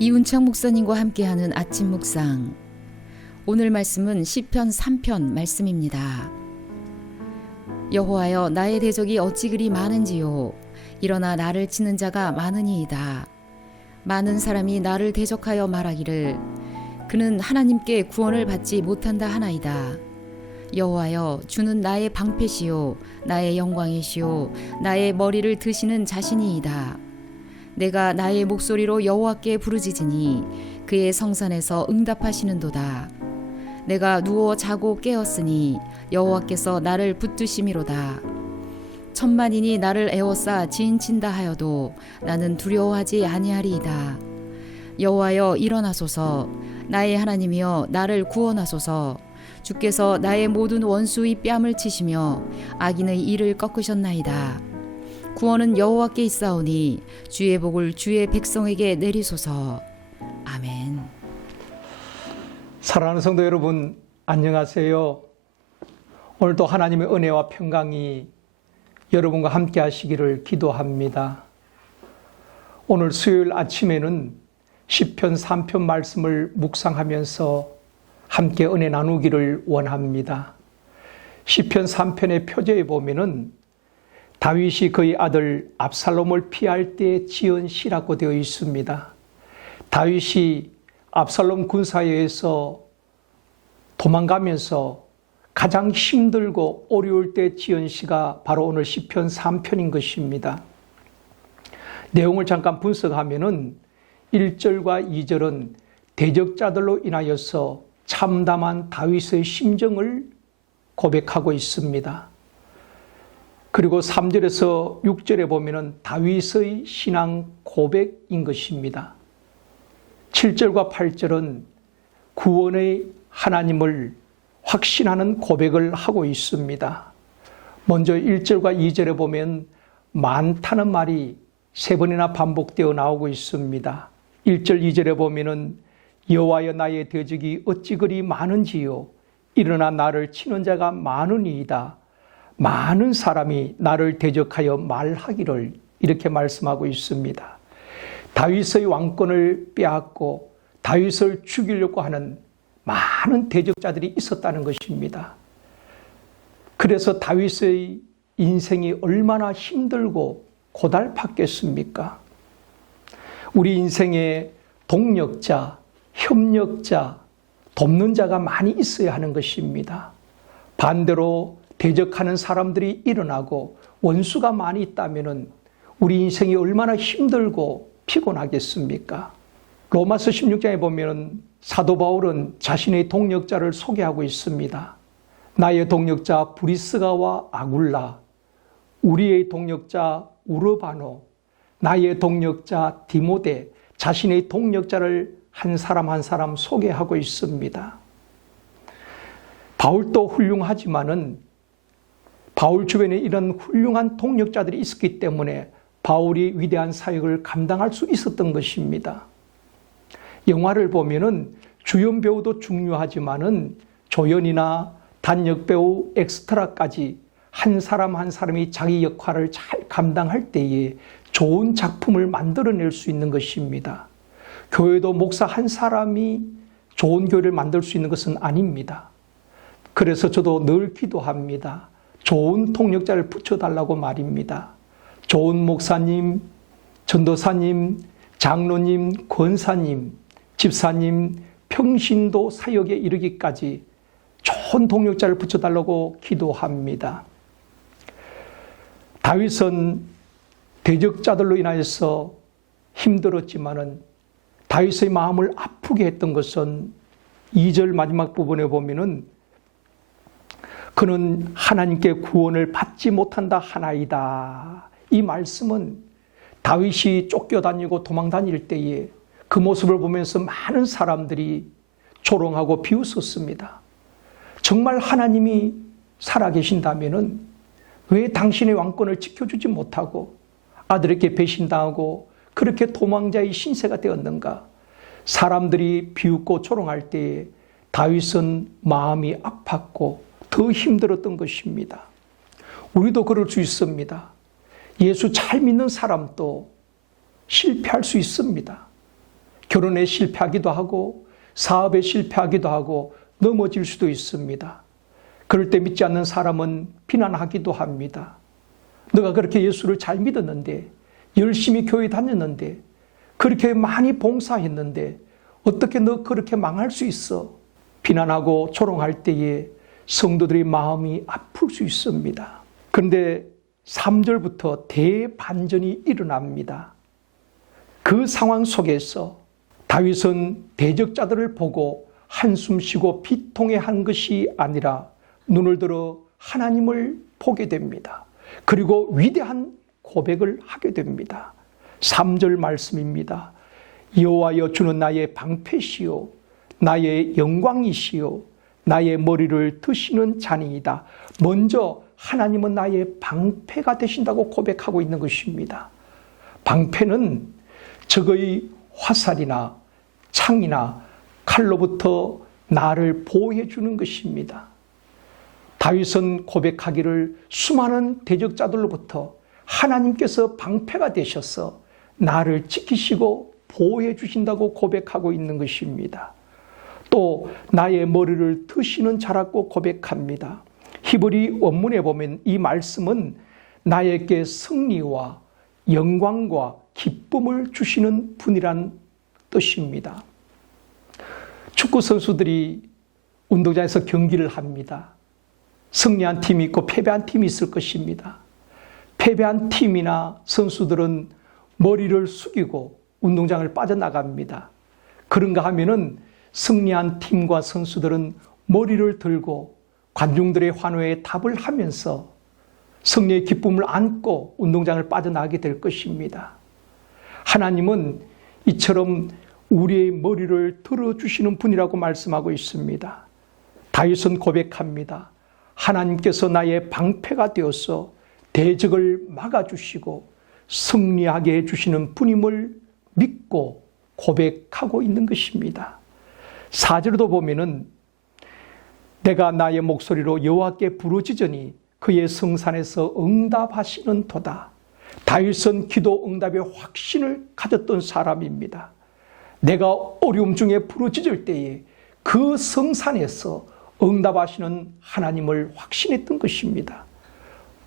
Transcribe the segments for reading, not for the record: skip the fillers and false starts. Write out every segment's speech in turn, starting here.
이운창 목사님과 함께하는 아침 묵상. 오늘 말씀은 시편 3편 말씀입니다. 여호와여, 나의 대적이 어찌 그리 많은지요. 일어나 나를 치는 자가 많으니이다. 많은 사람이 나를 대적하여 말하기를 그는 하나님께 구원을 받지 못한다 하나이다. 여호와여, 주는 나의 방패시요 나의 영광이시요 나의 머리를 드시는 자신이이다. 내가 나의 목소리로 여호와께 부르짖으니 그의 성산에서 응답하시는도다. 내가 누워 자고 깨었으니 여호와께서 나를 붙드심이로다. 천만인이 나를 에워싸 지인친다 하여도 나는 두려워하지 아니하리이다. 여호와여, 일어나소서. 나의 하나님이여, 나를 구원하소서. 주께서 나의 모든 원수의 뺨을 치시며 악인의 이를 꺾으셨나이다. 구원은 여호와께 있사오니 주의 복을 주의 백성에게 내리소서. 아멘. 사랑하는 성도 여러분, 안녕하세요. 오늘도 하나님의 은혜와 평강이 여러분과 함께 하시기를 기도합니다. 오늘 수요일 아침에는 시편 3편 말씀을 묵상하면서 함께 은혜 나누기를 원합니다. 시편 3편의 표제에 보면은 다윗이 그의 아들 압살롬을 피할 때 지은 시라고 되어 있습니다. 다윗이 압살롬 군사에 의해서 도망가면서 가장 힘들고 어려울 때 지은 시가 바로 오늘 시편 3편인 것입니다. 내용을 잠깐 분석하면은 1절과 2절은 대적자들로 인하여서 참담한 다윗의 심정을 고백하고 있습니다. 그리고 3절에서 6절에 보면은 다윗의 신앙 고백인 것입니다. 7절과 8절은 구원의 하나님을 확신하는 고백을 하고 있습니다. 먼저 1절과 2절에 보면 많다는 말이 3번이나 반복되어 나오고 있습니다. 1절, 2절에 보면은 여호와여, 나의 대적이 어찌 그리 많은지요. 일어나 나를 치는 자가 많으니이다. 많은 사람이 나를 대적하여 말하기를, 이렇게 말씀하고 있습니다. 다윗의 왕권을 빼앗고 다윗을 죽이려고 하는 많은 대적자들이 있었다는 것입니다. 그래서 다윗의 인생이 얼마나 힘들고 고달팠겠습니까? 우리 인생에 동력자, 협력자, 돕는 자가 많이 있어야 하는 것입니다. 반대로 대적하는 사람들이 일어나고 원수가 많이 있다면 우리 인생이 얼마나 힘들고 피곤하겠습니까? 로마서 16장에 보면 사도 바울은 자신의 동력자를 소개하고 있습니다. 나의 동력자 브리스가와 아굴라, 우리의 동력자 우르바노, 나의 동력자 디모데, 자신의 동력자를 한 사람 한 사람 소개하고 있습니다. 바울도 훌륭하지만은 바울 주변에 이런 훌륭한 동력자들이 있었기 때문에 바울이 위대한 사역을 감당할 수 있었던 것입니다. 영화를 보면은 주연 배우도 중요하지만은 조연이나 단역 배우, 엑스트라까지 한 사람 한 사람이 자기 역할을 잘 감당할 때에 좋은 작품을 만들어낼 수 있는 것입니다. 교회도 목사 한 사람이 좋은 교회를 만들 수 있는 것은 아닙니다. 그래서 저도 늘 기도합니다. 좋은 통역자를 붙여달라고 말입니다. 좋은 목사님, 전도사님, 장로님, 권사님, 집사님, 평신도 사역에 이르기까지 좋은 통역자를 붙여달라고 기도합니다. 다윗은 대적자들로 인하여서 힘들었지만은 다윗의 마음을 아프게 했던 것은 2절 마지막 부분에 보면은 그는 하나님께 구원을 받지 못한다 하나이다. 이 말씀은 다윗이 쫓겨다니고 도망다닐 때에 그 모습을 보면서 많은 사람들이 조롱하고 비웃었습니다. 정말 하나님이 살아계신다면 왜 당신의 왕권을 지켜주지 못하고 아들에게 배신당하고 그렇게 도망자의 신세가 되었는가? 사람들이 비웃고 조롱할 때에 다윗은 마음이 아팠고 더 힘들었던 것입니다. 우리도 그럴 수 있습니다. 예수 잘 믿는 사람도 실패할 수 있습니다. 결혼에 실패하기도 하고 사업에 실패하기도 하고 넘어질 수도 있습니다. 그럴 때 믿지 않는 사람은 비난하기도 합니다. 너가 그렇게 예수를 잘 믿었는데, 열심히 교회 다녔는데, 그렇게 많이 봉사했는데 어떻게 너 그렇게 망할 수 있어? 비난하고 조롱할 때에 성도들의 마음이 아플 수 있습니다. 그런데 3절부터 대반전이 일어납니다. 그 상황 속에서 다윗은 대적자들을 보고 한숨 쉬고 비통해한 것이 아니라 눈을 들어 하나님을 보게 됩니다. 그리고 위대한 고백을 하게 됩니다. 3절 말씀입니다. 여호와여, 주는 나의 방패시요 나의 영광이시요 나의 머리를 드시는 자니이다. 먼저 하나님은 나의 방패가 되신다고 고백하고 있는 것입니다. 방패는 적의 화살이나 창이나 칼로부터 나를 보호해 주는 것입니다. 다윗은 고백하기를 수많은 대적자들로부터 하나님께서 방패가 되셔서 나를 지키시고 보호해 주신다고 고백하고 있는 것입니다. 또 나의 머리를 드시는 자라고 고백합니다. 히브리 원문에 보면 이 말씀은 나에게 승리와 영광과 기쁨을 주시는 분이란 뜻입니다. 축구 선수들이 운동장에서 경기를 합니다. 승리한 팀이 있고 패배한 팀이 있을 것입니다. 패배한 팀이나 선수들은 머리를 숙이고 운동장을 빠져나갑니다. 그런가 하면은 승리한 팀과 선수들은 머리를 들고 관중들의 환호에 답을 하면서 승리의 기쁨을 안고 운동장을 빠져나가게 될 것입니다. 하나님은 이처럼 우리의 머리를 들어주시는 분이라고 말씀하고 있습니다. 다윗은 고백합니다. 하나님께서 나의 방패가 되어서 대적을 막아주시고 승리하게 해주시는 분임을 믿고 고백하고 있는 것입니다. 4절도 보면은 내가 나의 목소리로 여호와께 부르짖으니 그의 성산에서 응답하시는 도다. 다윗은 기도 응답의 확신을 가졌던 사람입니다. 내가 어려움 중에 부르짖을 때에 그 성산에서 응답하시는 하나님을 확신했던 것입니다.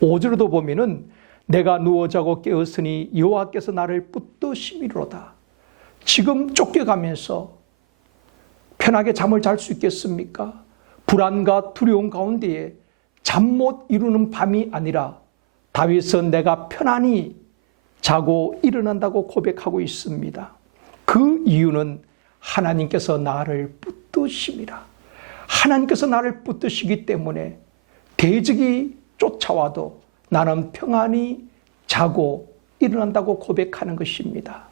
5절도 보면은 내가 누워 자고 깨었으니 여호와께서 나를 붙드심이로다. 지금 쫓겨가면서 편하게 잠을 잘 수 있겠습니까? 불안과 두려움 가운데에 잠 못 이루는 밤이 아니라 다윗은 내가 편안히 자고 일어난다고 고백하고 있습니다. 그 이유는 하나님께서 나를 붙드심이라. 하나님께서 나를 붙드시기 때문에 대적이 쫓아와도 나는 평안히 자고 일어난다고 고백하는 것입니다.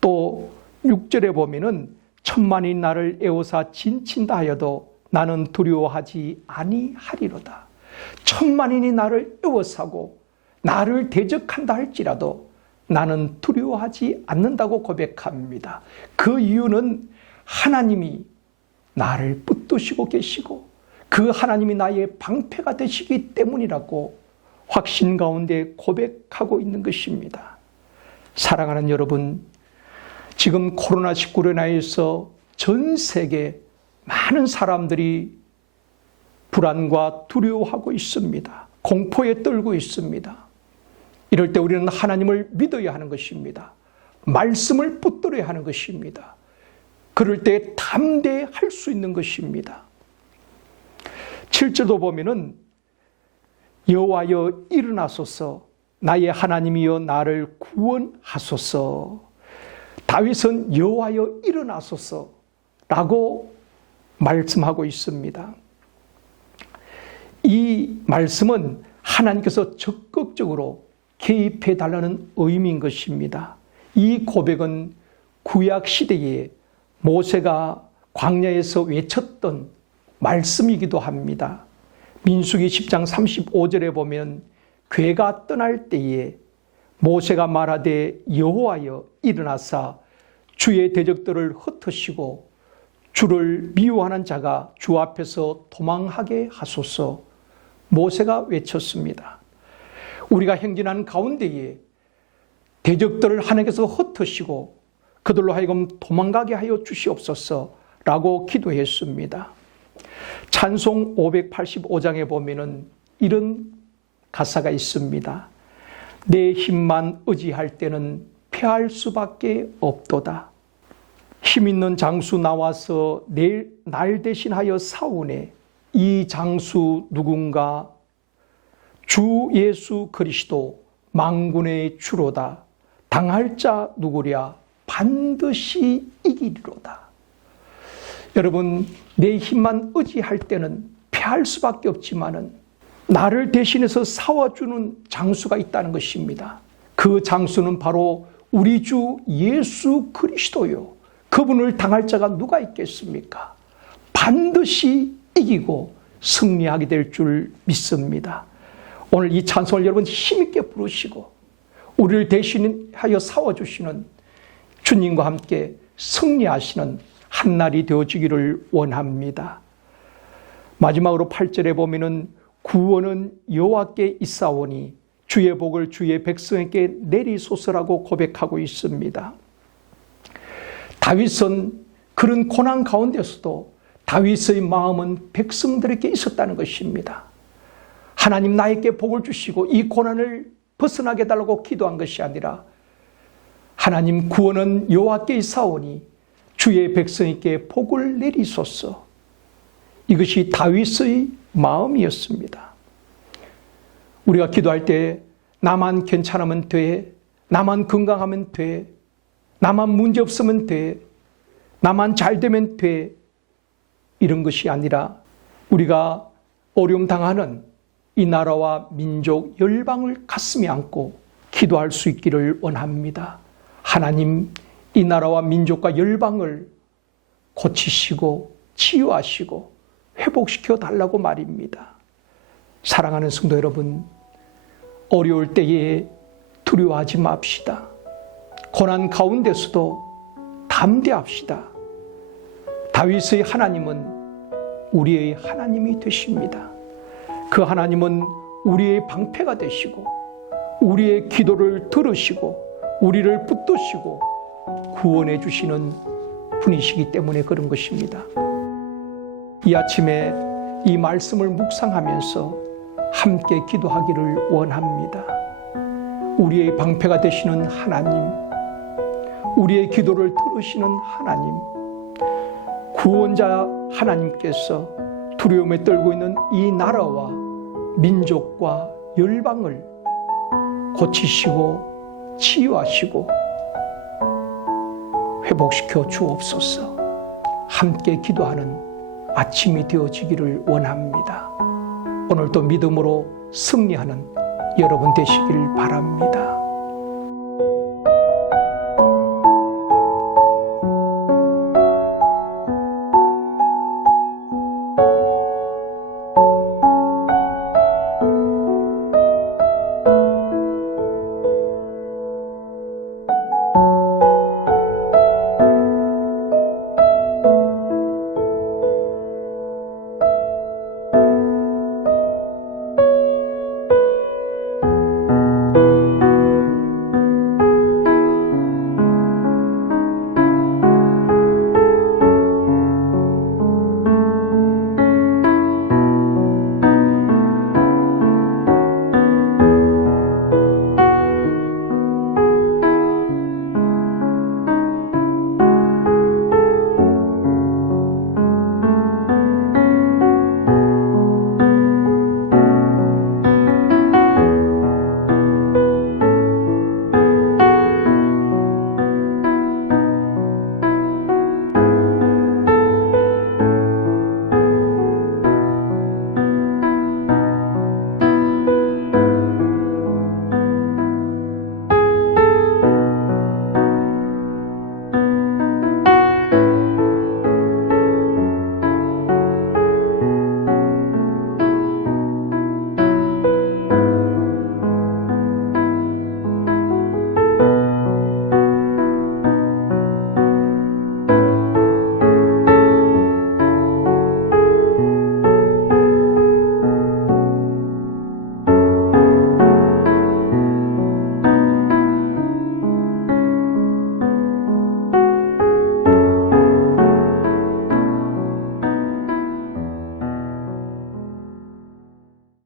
또 6절에 보면은 천만이 나를 에워싸 진친다 하여도 나는 두려워하지 아니하리로다. 천만인이 나를 에워싸고 나를 대적한다 할지라도 나는 두려워하지 않는다고 고백합니다. 그 이유는 하나님이 나를 붙드시고 계시고 그 하나님이 나의 방패가 되시기 때문이라고 확신 가운데 고백하고 있는 것입니다. 사랑하는 여러분, 지금 코로나19로 인하여서 전 세계 많은 사람들이 불안과 두려워하고 있습니다. 공포에 떨고 있습니다. 이럴 때 우리는 하나님을 믿어야 하는 것입니다. 말씀을 붙들어야 하는 것입니다. 그럴 때 담대할 수 있는 것입니다. 7절도 보면은 여호와여 일어나소서 나의 하나님이여 나를 구원하소서. 다윗은 여호와여 일어나소서라고 말씀하고 있습니다. 이 말씀은 하나님께서 적극적으로 개입해 달라는 의미인 것입니다. 이 고백은 구약 시대에 모세가 광야에서 외쳤던 말씀이기도 합니다. 민수기 10장 35절에 보면 괴가 떠날 때에 모세가 말하되 여호와여 일어나사 주의 대적들을 흩으시고 주를 미워하는 자가 주 앞에서 도망하게 하소서. 모세가 외쳤습니다. 우리가 행진하는 가운데에 대적들을 하나님께서 흩으시고 그들로 하여금 도망가게 하여 주시옵소서라고 기도했습니다. 찬송 585장에 보면은 이런 가사가 있습니다. 내 힘만 의지할 때는 패할 수밖에 없도다. 힘있는 장수 나와서 날 대신하여 싸우네. 이 장수 누군가? 주 예수 그리스도 만군의 주로다. 당할 자 누구랴? 반드시 이기리로다. 여러분, 내 힘만 의지할 때는 패할 수밖에 없지만은 나를 대신해서 싸워주는 장수가 있다는 것입니다. 그 장수는 바로 우리 주 예수 그리스도요. 그분을 당할 자가 누가 있겠습니까? 반드시 이기고 승리하게 될 줄 믿습니다. 오늘 이 찬송을 여러분 힘있게 부르시고 우리를 대신하여 싸워주시는 주님과 함께 승리하시는 한날이 되어지기를 원합니다. 마지막으로 8절에 보면은 구원은 여호와께 있사오니 주의 복을 주의 백성에게 내리소서라고 고백하고 있습니다. 다윗은 그런 고난 가운데서도 다윗의 마음은 백성들에게 있었다는 것입니다. 하나님 나에게 복을 주시고 이 고난을 벗어나게 해달라고 기도한 것이 아니라 하나님 구원은 여호와께 있사오니 주의 백성에게 복을 내리소서. 이것이 다윗의 마음이었습니다. 우리가 기도할 때 나만 괜찮으면 돼, 나만 건강하면 돼, 나만 문제 없으면 돼, 나만 잘 되면 돼, 이런 것이 아니라 우리가 어려움 당하는 이 나라와 민족 열방을 가슴에 안고 기도할 수 있기를 원합니다. 하나님, 이 나라와 민족과 열방을 고치시고 치유하시고 회복시켜 달라고 말입니다. 사랑하는 성도 여러분, 어려울 때에 두려워하지 맙시다. 고난 가운데서도 담대합시다. 다윗의 하나님은 우리의 하나님이 되십니다. 그 하나님은 우리의 방패가 되시고 우리의 기도를 들으시고 우리를 붙드시고 구원해 주시는 분이시기 때문에 그런 것입니다. 이 아침에 이 말씀을 묵상하면서 함께 기도하기를 원합니다. 우리의 방패가 되시는 하나님, 우리의 기도를 들으시는 하나님, 구원자 하나님께서 두려움에 떨고 있는 이 나라와 민족과 열방을 고치시고 치유하시고 회복시켜 주옵소서. 함께 기도하는 아침이 되어지기를 원합니다. 오늘도 믿음으로 승리하는 여러분 되시길 바랍니다.